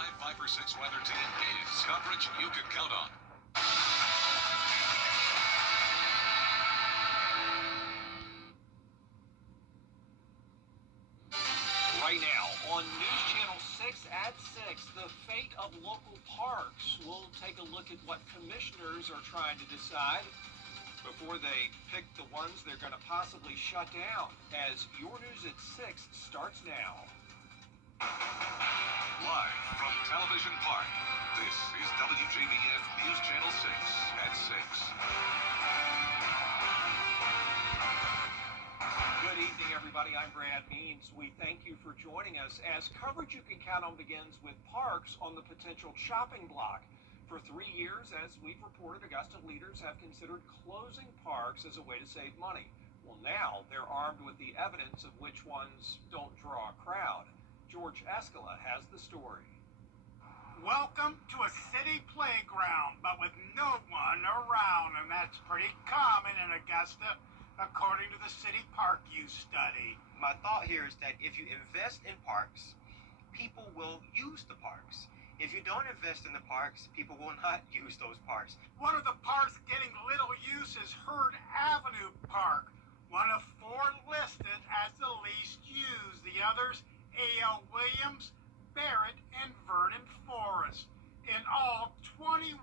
live 5 for 6 weather team is coverage you can count on. Right now on News Channel 6 at 6, the fate of local parks. We'll take a look at what commissioners are trying to decide before they pick the ones they're going to possibly shut down, as Your News at 6 starts now. Live from Television Park, this is WJBF News Channel 6 at 6. Good evening, everybody. I'm Brad Means. We thank you for joining us as coverage you can count on begins with parks on the potential chopping block. For 3 years, as we've reported, Augusta leaders have considered closing parks as a way to save money. Well, now they're armed with the evidence of which ones don't draw a crowd. George Escala has the story. Welcome to a city playground, but with no one around, and that's pretty common in Augusta, according to the city park use study. My thought here is that if you invest in parks, people will use the parks. If you don't invest in the parks, people will not use those parks. One of the parks getting little use is Hurd Avenue Park, one of 4 listed as the least used. The others, A.L. Williams, Barrett, and Vernon Forest. In all, 21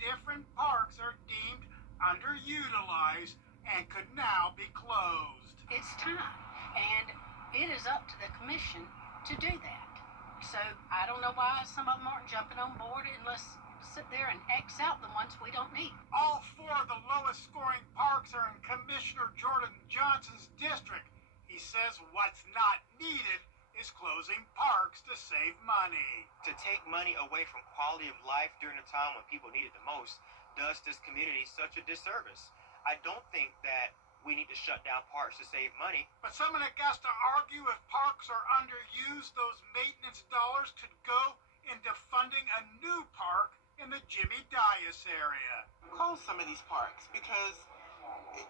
different parks are deemed underutilized and could now be closed. It's time, and it is up to the commission to do that. So I don't know why some of them aren't jumping on board, and let's sit there and X out the ones we don't need. All 4 of the lowest scoring parks are in Commissioner Jordan Johnson's district. He says what's not needed is closing parks to save money. To take money away from quality of life during a time when people need it the most does this community such a disservice. I don't think that we need to shut down parks to save money. But some in Augusta argue if parks are underused, those maintenance dollars could go into funding a new park in the Jimmy Dias area. Close some of these parks because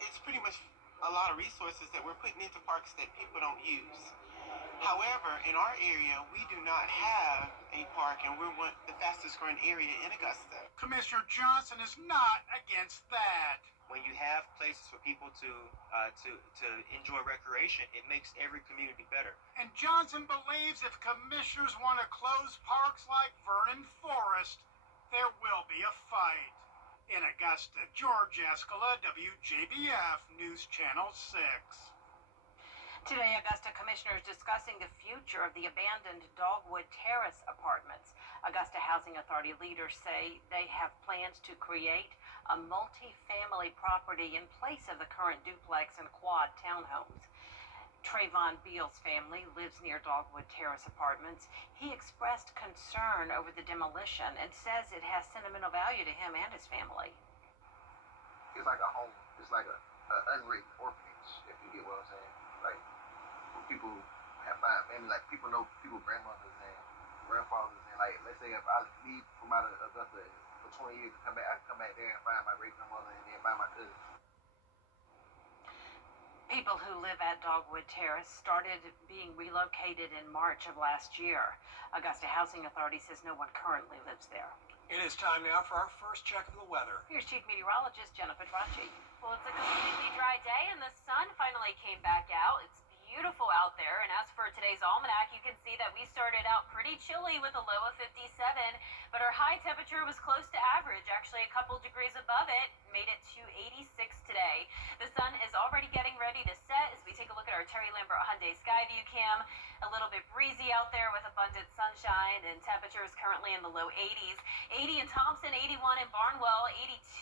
it's pretty much a lot of resources that we're putting into parks that people don't use. However, in our area, we do not have a park, and we're the fastest growing area in Augusta. Commissioner Johnson is not against that. When you have places for people to enjoy recreation, it makes every community better. And Johnson believes if commissioners want to close parks like Vernon Forest, there will be a fight. In Augusta, George Escala, WJBF News Channel 6. Today, Augusta commissioners discussing the future of the abandoned Dogwood Terrace apartments. Augusta Housing Authority leaders say they have plans to create a multi-family property in place of the current duplex and quad townhomes. Trayvon Beal's family lives near Dogwood Terrace apartments. He expressed concern over the demolition and says it has sentimental value to him and his family. It's like a home. It's like a unwritten orphanage, if you get what I'm saying. Like, when people have fine family, like people know people grandmothers and grandfathers, and like, let's say if I leave from out of Augusta for 20 years to come back, I can come back there and find my great grandmother and then find my cousin. People who live at Dogwood Terrace started being relocated in March of last year. Augusta Housing Authority says no one currently lives there. It is time now for our first check of the weather. Here's Chief Meteorologist Jennifer Tracci. Well, it's a completely dry day, and the sun finally came back out. It's beautiful out there, and as for today's almanac, you can see that we started out pretty chilly with a low of 57, but our high temperature was close to average, actually a couple degrees above it, made it to 86 today. The sun is already getting ready to set as we take a look at our Terry Lambert Hyundai Skyview cam. A little bit breezy out there with abundant sunshine, and temperatures currently in the low 80s. 80 in Thompson, 81 in Barnwell,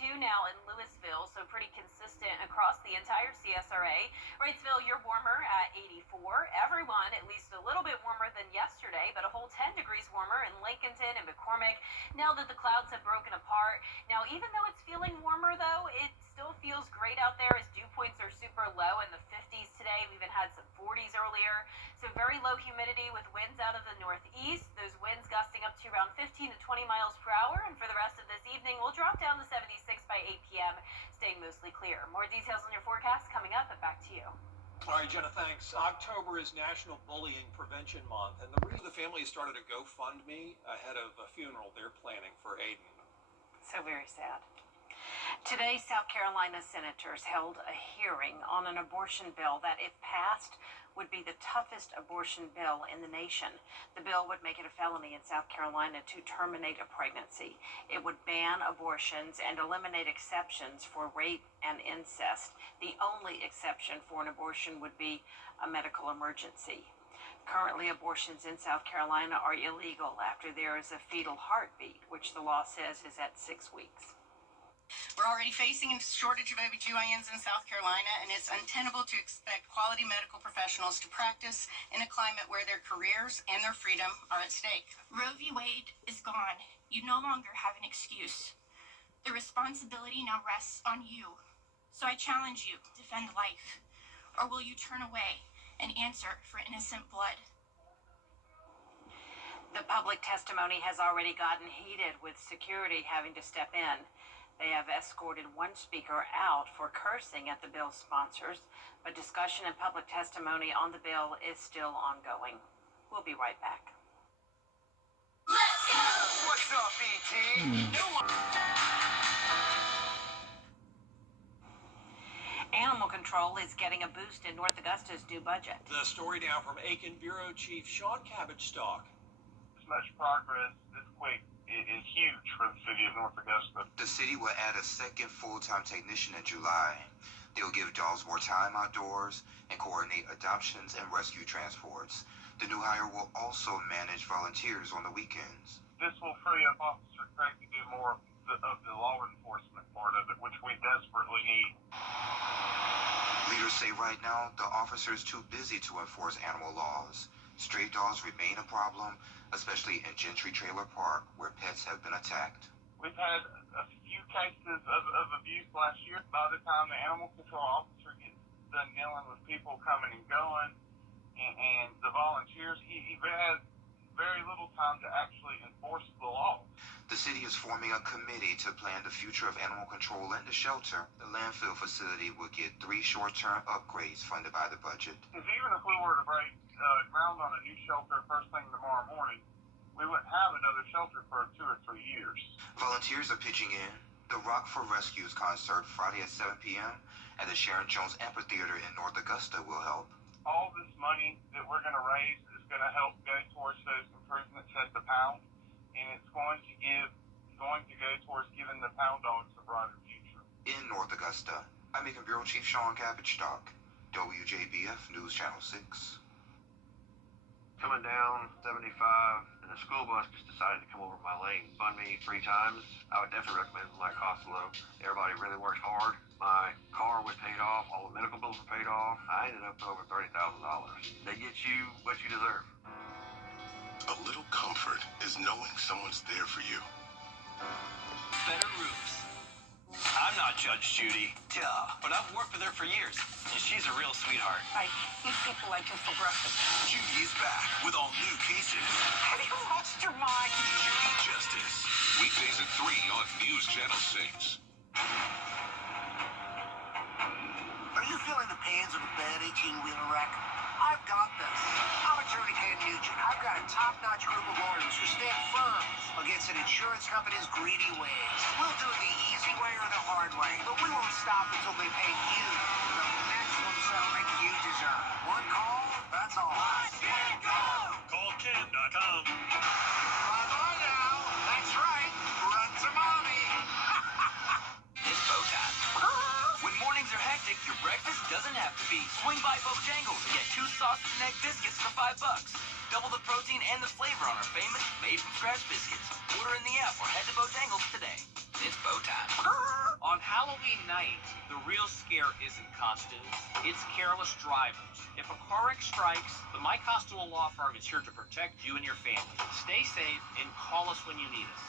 82 now in Louisville, so pretty consistent across the entire CSRA. Wrightsville, you're warmer at 84. Everyone at least a little bit warmer than yesterday, but a whole 10 degrees warmer in Lincolnton and McCormick now that the clouds have broken apart. Now, even though it's feeling warmer, though, it still feels great out there as dew points are super low in the 50s today. We even had some 40s earlier, so very low humidity with winds out of the northeast. Those winds gusting up to around 15 to 20 miles per hour, and for the rest of this evening, we'll drop down to 76 by 8 p.m., staying mostly clear. More details on your forecast coming up, and back to you. All right, Jenna, thanks. October is National Bullying Prevention Month, and the reason the family has started a GoFundMe ahead of a funeral they're planning for Aiden. So very sad. Today, South Carolina senators held a hearing on an abortion bill that, if passed, would be the toughest abortion bill in the nation. The bill would make it a felony in South Carolina to terminate a pregnancy. It would ban abortions and eliminate exceptions for rape and incest. The only exception for an abortion would be a medical emergency. Currently, abortions in South Carolina are illegal after there is a fetal heartbeat, which the law says is at 6 weeks. We're already facing a shortage of OBGYNs in South Carolina, and it's untenable to expect quality medical professionals to practice in a climate where their careers and their freedom are at stake. Roe v. Wade is gone. You no longer have an excuse. The responsibility now rests on you. So I challenge you, defend life. Or will you turn away and answer for innocent blood? The public testimony has already gotten heated, with security having to step in. They have escorted one speaker out for cursing at the bill's sponsors, but discussion and public testimony on the bill is still ongoing. We'll be right back. Let's go! What's up, BT? Animal control is getting a boost in North Augusta's new budget. The story now from Aiken Bureau Chief Sean Cabbage-Stock. This much progress this quick is huge for the city of North Augusta. The city will add a second full-time technician in July. They'll give dogs more time outdoors and coordinate adoptions and rescue transports. The new hire will also manage volunteers on the weekends. This will free up Officer Craig to do more of the law enforcement part of it, which we desperately need. Leaders say right now the officer is too busy to enforce animal laws. Stray dogs remain a problem, especially in Gentry Trailer Park, where pets have been attacked. We've had a few cases of abuse last year. By the time the animal control officer gets done dealing with people coming and going, and the volunteers, he has very little time to actually enforce the law. The city is forming a committee to plan the future of animal control in the shelter. The landfill facility will get 3 short-term upgrades funded by the budget. Because even if we were to break ground on a new shelter first thing tomorrow morning, we wouldn't have another shelter for 2 or 3 years. Volunteers are pitching in. The Rock for Rescues concert Friday at 7 p.m. at the Sharon Jones Amphitheater in North Augusta will help. All this money that we're going to raise is going to help go towards those improvements at the pound, and it's going to go towards giving the pound dogs a brighter future. In North Augusta, I'm Aiken Bureau Chief Sean Cabbage-Stock, WJBF News Channel 6. Coming down 75, and the school bus just decided to come over my lane, fund me 3 times. I would definitely recommend my cost low. Everybody really worked hard. My car was paid off. All the medical bills were paid off. I ended up with over $30,000. They get you what you deserve. A little comfort is knowing someone's there for you. Better roofs. I'm not Judge Judy, duh, but I've worked with her for years, and she's a real sweetheart. I eat people like him for breakfast. Judy is back with all new cases. Have you lost your mind? Judy Justice. Weekdays at 3 on News Channel 6. Are you feeling the pains of a bad 18-wheeler wreck? I've got this. I'm Attorney Ken Nugent. I've got a top-notch group of lawyers who stand firm against an insurance company's greedy ways. We'll do it the easy way or the hard way, but we won't stop until they pay you the maximum settlement you deserve. One call, that's all. Let's get go! CallKen.com. Bye-bye now. That's right. Run to mommy. It's bow time. When mornings are hectic, your breakfast doesn't have to be. Swing by Bojangles and get 2 sausage and egg biscuits for $5. Double the protein and the flavor on our famous made-from-scratch biscuits. Order in the app or head to Bojangles today. It's bow time. On Halloween night, the real scare isn't costumes, it's careless drivers. If a car wreck strikes, the Mike Costello Law Firm is here to protect you and your family. Stay safe and call us when you need us.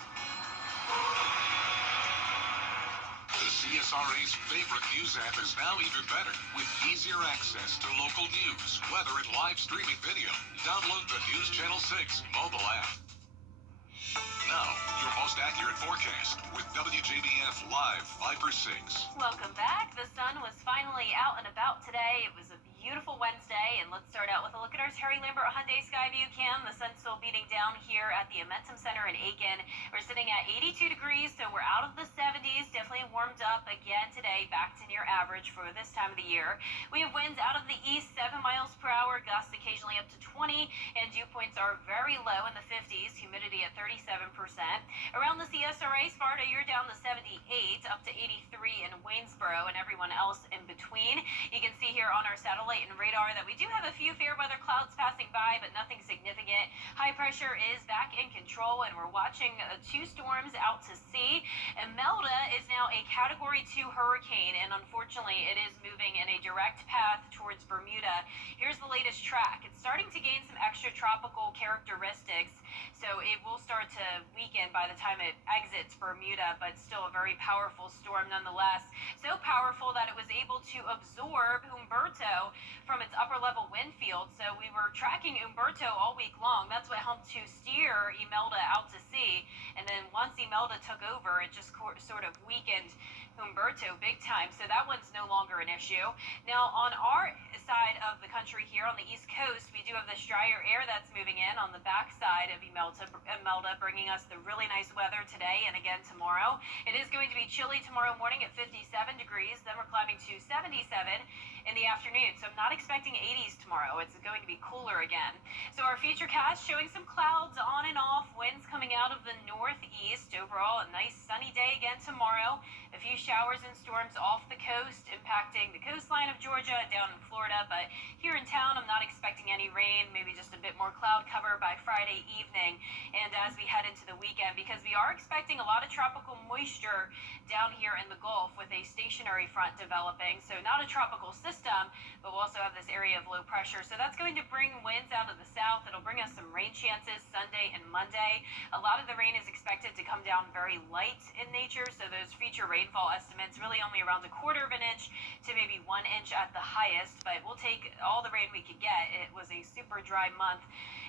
The CSRA's favorite news app is now even better, with easier access to local news, weather, and live streaming video. Download the News Channel 6 mobile app. Now, your most accurate forecast with WJBF Live 5 for 6. Welcome back. The sun was finally out and about today. It was a beautiful Wednesday, and let's start out with a look at our Terry Lambert Hyundai Skyview cam. The sun's still beating down here at the Amentum Center in Aiken. We're sitting at 82 degrees, so we're out of the 70s. Definitely warmed up again today, back to near average for this time of the year. We have winds out of the east, 7 miles per hour, gusts occasionally up to 20, and dew points are very low in the 50s, humidity at 37%. Around the CSRA, Sparta, you're down to 78, up to 83 in Waynesboro, and everyone else in between. You can see here on our satellite and radar that we do have a few fair weather clouds passing by, but nothing significant. High pressure is back in control, and we're watching 2 storms out to sea. Imelda is now a Category 2 hurricane, and unfortunately, it is moving in a direct path towards Bermuda. Here's the latest track. It's starting to gain some extratropical characteristics, so it will start to weaken by the time it exits Bermuda, but still a very powerful storm nonetheless. So powerful that it was able to absorb Humberto from its upper level wind field. So we were tracking Humberto all week long. That's what helped to steer Imelda out to sea. And then once Imelda took over, it just sort of weakened Humberto big time, so that one's no longer an issue. Now, on our side of the country here on the East Coast, we do have this drier air that's moving in on the backside of Imelda, bringing us the really nice weather today and again tomorrow. It is going to be chilly tomorrow morning at 57 degrees, then we're climbing to 77 in the afternoon, so I'm not expecting 80s tomorrow. It's going to be cooler again. So our futurecast showing some clouds on and off, winds coming out of the northeast. Overall, a nice sunny day again tomorrow. A few showers and storms off the coast, impacting the coastline of Georgia and down in Florida. But here in town, I'm not expecting any rain, maybe just a bit more cloud cover by Friday evening. And as we head into the weekend, because we are expecting a lot of tropical moisture down here in the Gulf with a stationary front developing. So not a tropical system, but we'll also have this area of low pressure. So that's going to bring winds out of the south. It'll bring us some rain chances Sunday and Monday. A lot of the rain is expected to come down very light in nature. So those future rainfall estimates really only around 1/4 of an inch to maybe 1 inch at the highest, but we'll take all the rain we could get. It was a super dry month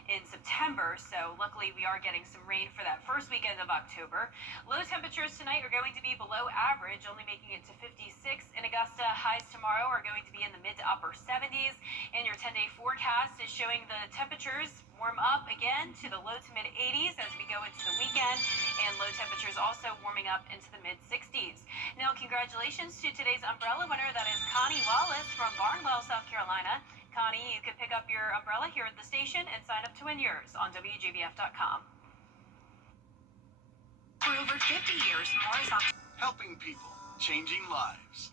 in September, so luckily we are getting some rain for that first weekend of October. Low temperatures tonight are going to be below average, only making it to 56 in Augusta. Highs tomorrow are going to be in the mid to upper 70s, and your 10-day forecast is showing the temperatures warm up again to the low to mid 80s as we go into the weekend, and low temperatures also warming up into the mid 60s. Now, congratulations to today's umbrella winner. That is Connie Wallace from Barnwell, South Carolina. Connie, you can pick up your umbrella here at the station and sign up to win yours on WJBF.com. For over 50 years, Morris Helping people, changing lives.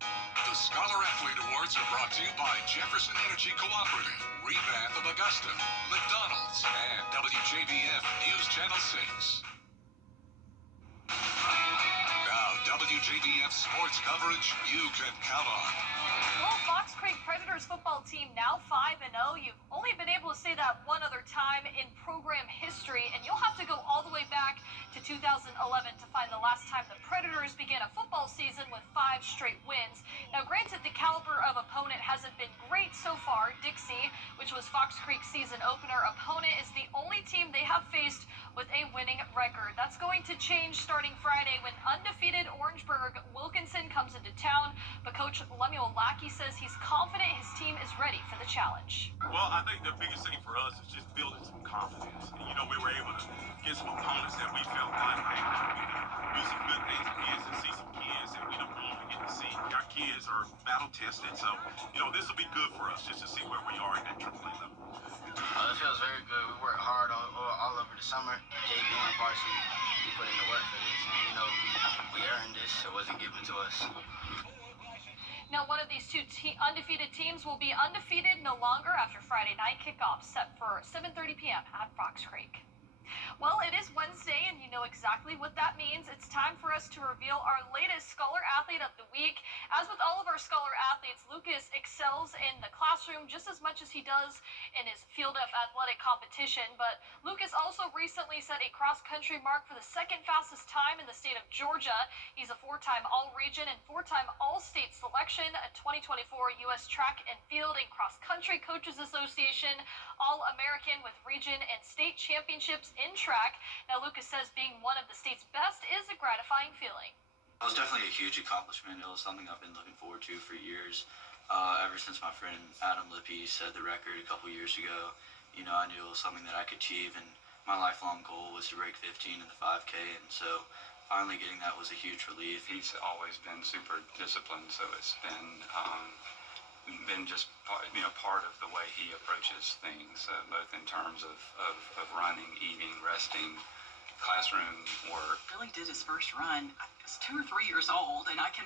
The Scholar Athlete Awards are brought to you by Jefferson Energy Cooperative, Revath of Augusta, McDonald's, and WJBF News Channel 6. Now, WJBF sports coverage you can count on. Well, Fox Creek Predators football team now 5-0. You've only been able to say that one other time in program history, and you'll have to go all the way back to 2011 to find the last time the Predators began a football season with 5 straight wins. Now, granted, the caliber of opponent hasn't been great so far. Dixie, which was Fox Creek's season opener opponent, is the only team they have faced with a winning record. That's going to change starting Friday when undefeated Orangeburg Wilkinson comes into town, but Coach Lemuel Lackey says he's confident his team is ready for the challenge. Well, I think the biggest thing for us is just building some confidence. And, we were able to get some opponents that we felt like, hey, we can do some good things against and see some kids that we don't normally get to see. Our kids are battle tested, so, this will be good for us just to see where we are at that AAA level. It feels very good. We worked hard all over the summer. JV and varsity, we put in the work for this, and we earned this. It wasn't given to us. Now, one of these two undefeated teams will be undefeated no longer after Friday night kickoff set for 7:30 p.m. at Fox Creek. Well, it is Wednesday, and you know exactly what that means. It's time for us to reveal our latest Scholar Athlete of the Week. As with all of our Scholar Athletes, Lucas excels in the classroom just as much as he does in his field of athletic competition. But Lucas also recently set a cross-country mark for the second fastest time in the state of Georgia. He's a 4-time All-Region and 4-time All-State selection, a 2024 U.S. Track and Field and Cross Country Coaches Association All-American with region and state championships in track. Now, Lucas says being one of the state's best is a gratifying feeling. It was definitely a huge accomplishment. It was something I've been looking forward to for years. Ever since my friend Adam Lippy set the record a couple years ago, I knew it was something that I could achieve, and my lifelong goal was to break 15 in the 5K, and so finally getting that was a huge relief. He's always been super disciplined, so it's been just part of the way he approaches things, both in terms of running, eating, resting, classroom work. Really did his first run. I was 2 or 3 years old, and I can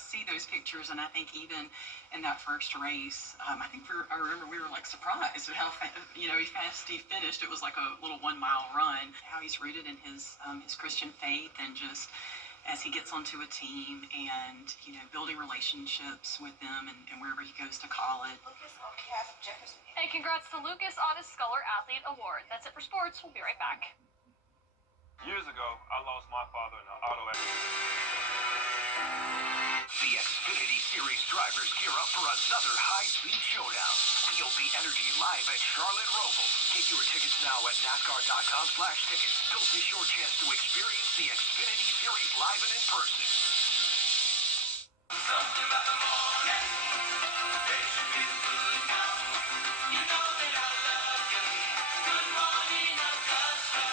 see those pictures, and I think even in that first race, I remember we were like surprised at how fast he finished. It was like a little 1 mile run. How he's rooted in his Christian faith, and just as he gets onto a team and building relationships with them, and wherever he goes to college. Lucas, on behalf of Jefferson. And congrats to Lucas on his Scholar Athlete Award. That's it for sports. We'll be right back. Years ago, I lost my father in an auto accident. The Xfinity Series drivers gear up for another high-speed showdown. Feel the energy live at Charlotte Roval. Get your tickets now at NASCAR.com/tickets. Don't miss your chance to experience the Xfinity Series live and in person. Something about the morning. They should be the food now. You know that I love you. Good morning, Augusta.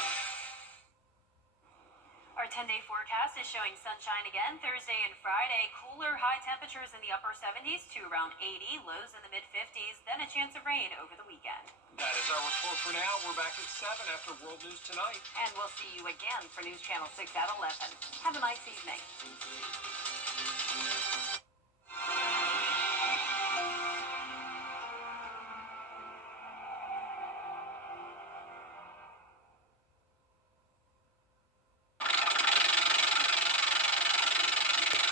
Our 10-day forecast is showing sunshine again Thursday and Friday. Cooler high temperatures in the upper 70s to around 80, lows in the mid-50s, then a chance of rain over the weekend. That is our report for now. We're back at 7 after World News Tonight. And we'll see you again for News Channel 6 at 11. Have a nice evening.